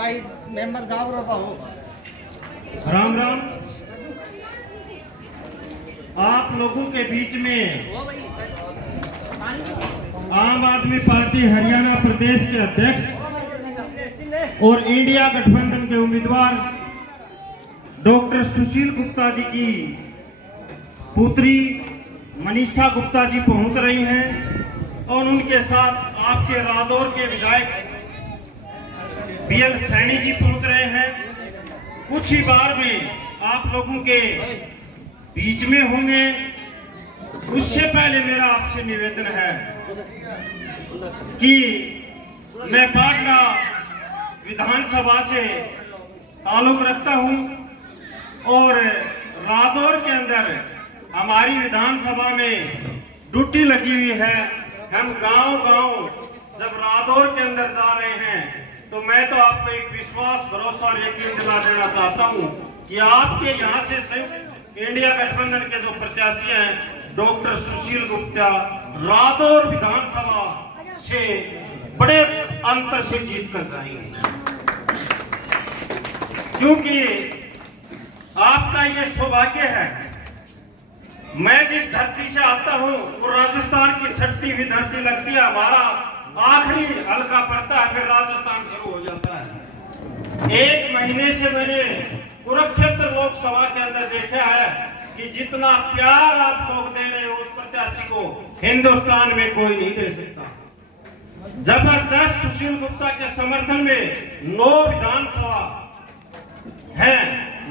भाई मेंबर साहब रो पाओ। राम राम। आप लोगों के बीच में आम आदमी पार्टी हरियाणा प्रदेश के अध्यक्ष और इंडिया गठबंधन के उम्मीदवार डॉक्टर सुशील गुप्ता जी की पुत्री मनीषा गुप्ता जी पहुंच रही हैं और उनके साथ आपके रादौर के विधायक बीएल सैनी जी पहुंच रहे हैं। कुछ ही बार में आप लोगों के बीच में होंगे। उससे पहले मेरा आपसे निवेदन है कि मैं पाटना विधानसभा से ताल्लुक रखता हूं और रादौर के अंदर हमारी विधानसभा में ड्यूटी लगी हुई है। हम गांव-गांव जब रादौर के अंदर जा रहे हैं तो मैं तो आपको एक विश्वास, भरोसा और यकीन दिला देना चाहता हूं कि आपके यहां से संयुक्त इंडिया गठबंधन के जो प्रत्याशी हैं डॉक्टर सुशील गुप्ता रादौर विधानसभा से बड़े अंतर से जीत कर जाएंगे, क्योंकि आपका ये सौभाग्य है। मैं जिस धरती से आता हूं वो राजस्थान की छठती हुई धरती लगती है। हमारा आखिरी हल्का पड़ता है, फिर राजस्थान शुरू हो जाता है। एक महीने से मैंने कुरुक्षेत्र लोकसभा के अंदर देखा है कि जितना प्यार आप लोग दे रहे हो उस प्रत्याशी को हिंदुस्तान में कोई नहीं दे सकता। जबरदस्त सुशील गुप्ता के समर्थन में 9 विधानसभा है।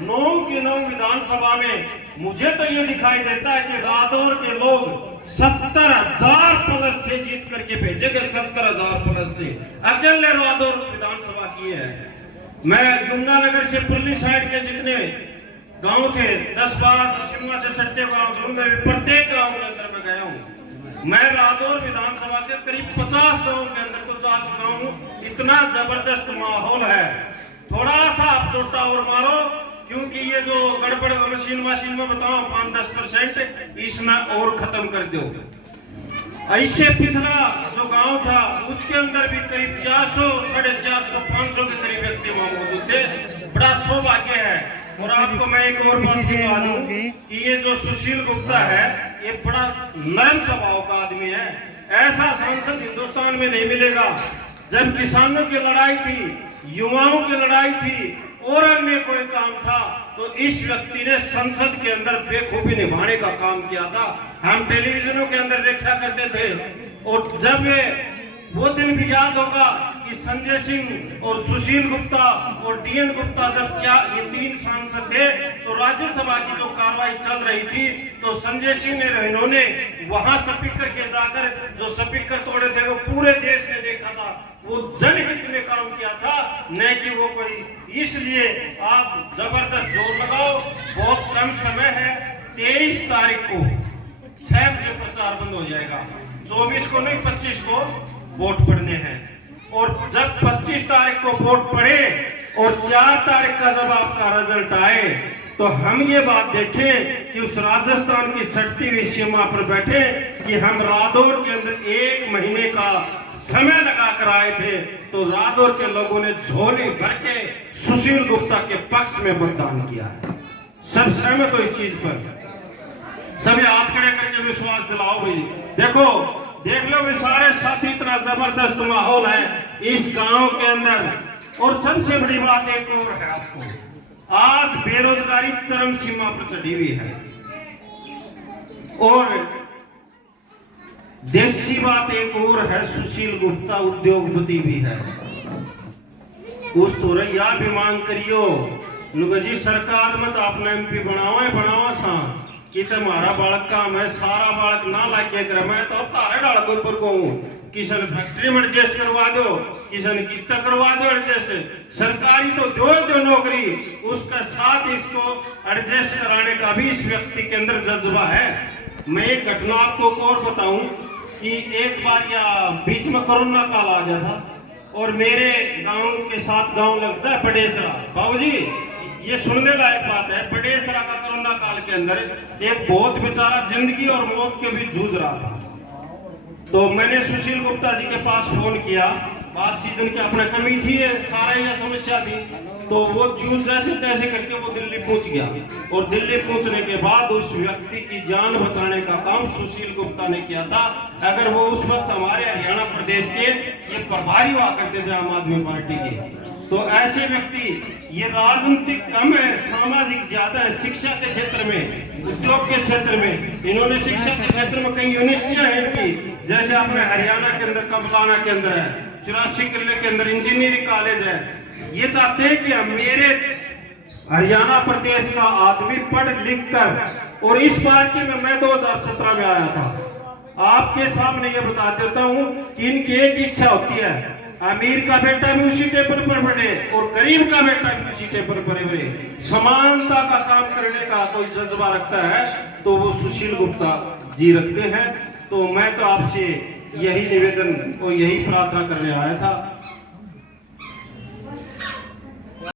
9 की 9 विधानसभा में मुझे तो ये दिखाई देता है कि रादौर के लोग 70,000 प्लस से जीत करके भेजेंगे। 70,000 प्लस से अकेले रादौर विधानसभा की है। मैं यमुनानगर से पुरली साइड के जितने गांव थे 10-12 तो शिमला से छठे गांव दूंगा, प्रत्येक गांव के अंदर मैं गया हूं। मैं रादौर विधानसभा के करीब 50 गांव के अंदर तो जा चुका हूं। इतना जबरदस्त माहौल है। थोड़ा सा आप चोटा और मारो, क्योंकि ये जो गड़बड़ मशीन में बताओ 5-10% इसमें और खत्म कर दो। ऐसे पिछला जो गांव था उसके अंदर भी करीब 400, 450, 500 के करीब व्यक्ति वहां मौजूद थे। बड़ा सौभाग्य है। और आपको मैं एक और बात बता दूं कि ये जो सुशील गुप्ता है ये बड़ा नरम स्वभाव का आदमी है। ऐसा सांसद हिंदुस्तान में नहीं मिलेगा। जब किसानों की लड़ाई थी, युवाओं की लड़ाई थी और अन्य कोई काम था तो इस व्यक्ति ने संसद के अंदर बेखूबी निभाने का काम किया था। हम टेलीविजनों के अंदर देखा करते थे। और जब वो दिन भी याद होगा कि संजय सिंह और सुशील गुप्ता और डीएन गुप्ता जब ये 3 सांसद थे तो राज्यसभा की जो कार्रवाई चल रही थी तो संजय सिंह ने इन्होंने वहां स्पीकर के जाकर जो स्पीकर तोड़े थे वो पूरे देश ने देखा था। वो जनहित में काम किया था, न कि वो कोई। इसलिए आप जबरदस्त जोर लगाओ। बहुत कम समय है। 23 तारीख को 6 बजे प्रचार बंद हो जाएगा। 24 को नहीं 25 को वोट पड़ने हैं। और जब 25 तारीख को वोट पड़े और 4 तारीख का जब आपका रिजल्ट आए तो हम ये बात देखें कि उस राजस्थान की छठती हुई सीमा पर बैठे कि हम रादौर के अंदर 1 महीने का समय लगा कर आए थे तो रादौर के लोगों ने झोली भर के सुशील गुप्ता के पक्ष में मतदान किया है। सब सहमत हो इस चीज पर? सभी हाथ खड़े करके विश्वास दिलाओ भाई। देखो देख लो भी सारे साथी, इतना जबरदस्त माहौल है इस गांव के अंदर। और सबसे बड़ी बात एक और है आपको, आज बेरोजगारी चरम सीमा पर चढ़ी हुई है। और देसी बात एक और है, सुशील गुप्ता उद्योगपति भी है। उस तो रैया भी मांग करियो जी सरकार मत अपना एमपी बनाओ सा कि तुम्हारा बालक काम है, सारा बालक ना लाके कर। मैं तो तारे डाल के ऊपर को किसान फैक्ट्री में एडजस्ट करवा दो, किसान कितना करवा दो एडजस्ट। सरकारी तो दो नौकरी, उसका साथ इसको एडजस्ट कराने का भी इस व्यक्ति के अंदर जज्बा है। मैं एक घटना आपको और बताऊं कि एक बार या बीच में कोरोना काल आ गया था और मेरे गांव के साथ गांव लगता है बडेसरा। बाबूजी ये सुनने लायक बात है। बडेसरा का कोरोना काल के अंदर एक बहुत बेचारा जिंदगी और मौत के बीच जूझ रहा था। तो मैंने सुशील गुप्ता जी के पास फोन किया ऑक्सीजन की अपना कमी थी, सारा यह समस्या थी। तो वो जूझ जैसे तैसे करके वो दिल्ली पहुंच गया, और दिल्ली पहुंचने के बाद उस व्यक्ति की जान बचाने का काम सुशील गुप्ता ने किया था। अगर वो उस वक्त हमारे हरियाणा प्रदेश के ये प्रभारी हुआ करते थे आम आदमी पार्टी के, तो ऐसे व्यक्ति, ये राजनीतिक कम है, सामाजिक ज्यादा है। शिक्षा के क्षेत्र में, उद्योग के क्षेत्र में, इन्होंने शिक्षा के क्षेत्र में कई यूनिवर्सिटियां हैं इनकी, जैसे अपने हरियाणा के अंदर कबलाना के अंदर है, 84 किले के अंदर इंजीनियरिंग कॉलेज है। ये चाहते हैं कि मेरे हरियाणा प्रदेश का आदमी पढ़ लिख कर, और इस पार्टी में मैं 2017 में आया था। आपके सामने ये बता देता हूं कि इनकी एक इच्छा होती है, अमीर का बेटा भी उसी टेबल पर पढ़े और गरीब का बेटा भी उसी टेबल पर पढ़े। समानता का काम करने का कोई जज्बा रखता है तो वो सुशील गुप्ता जी रखते हैं। तो मैं तो आपसे यही निवेदन और यही प्रार्थना करने आया था